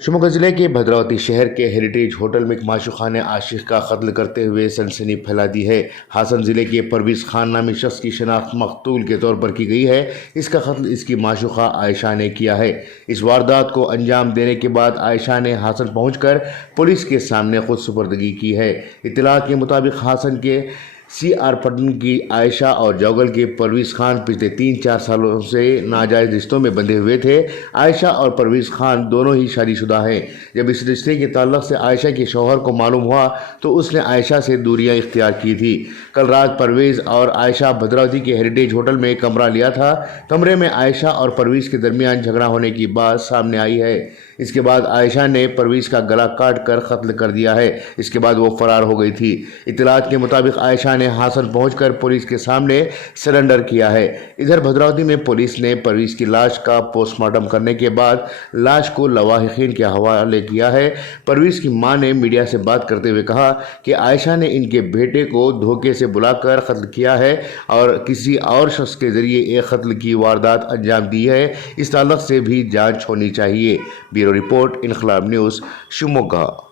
शिवमोगा जिले के भद्रावती शहर के हेरिटेज होटल में एक माशूक़ा ने आशिक का कत्ल करते हुए सनसनी फैला दी है। हासन जिले के परवेज़ खान नामी शख्स की शनाख्त मकतूल के तौर पर की गई है। इसका कत्ल इसकी माशूक़ा आयशा ने किया है। इस वारदात को अंजाम देने के बाद आयशा ने हासन पहुंचकर पुलिस के सामने खुद सुपुर्दगी की है। इत्तलात के मुताबिक हासन के CR पटन की आयशा और जौगल के परवेज़ खान पिछले 3-4 सालों से नाजायज़ रिश्तों में बंधे हुए थे। आयशा और परवेज़ खान दोनों ही शादीशुदा हैं। जब इस रिश्ते के ताल्लुक़ से आयशा के शौहर को मालूम हुआ तो उसने आयशा से दूरियां इख्तियार की थी। कल रात परवेज़ और आयशा भद्रावती के हेरिटेज होटल में कमरा लिया था। कमरे में आयशा और परवेज़ के दरमियान झगड़ा होने की बात सामने आई है। इसके बाद आयशा ने परवेज़ का गला काट कर कत्ल कर दिया है। इसके बाद वो फरार हो गई थी। इत्तलात के मुताबिक आयशा ने हासन पहुंचकर पुलिस के सामने सरेंडर किया है। इधर भद्रावती में पुलिस ने परवेज़ की लाश का पोस्टमार्टम करने के बाद लाश को लवाहिकीन के हवाले किया है। परवेज़ की मां ने मीडिया से बात करते हुए कहा कि आयशा ने इनके बेटे को धोखे से बुलाकर कत्ल किया है और किसी और शख्स के जरिए एक कत्ल की वारदात अंजाम दी है। इस ताल्लुक़ से भी जांच होनी चाहिए। ब्यूरो रिपोर्ट, इनकलाब न्यूज़, शिवमोगा।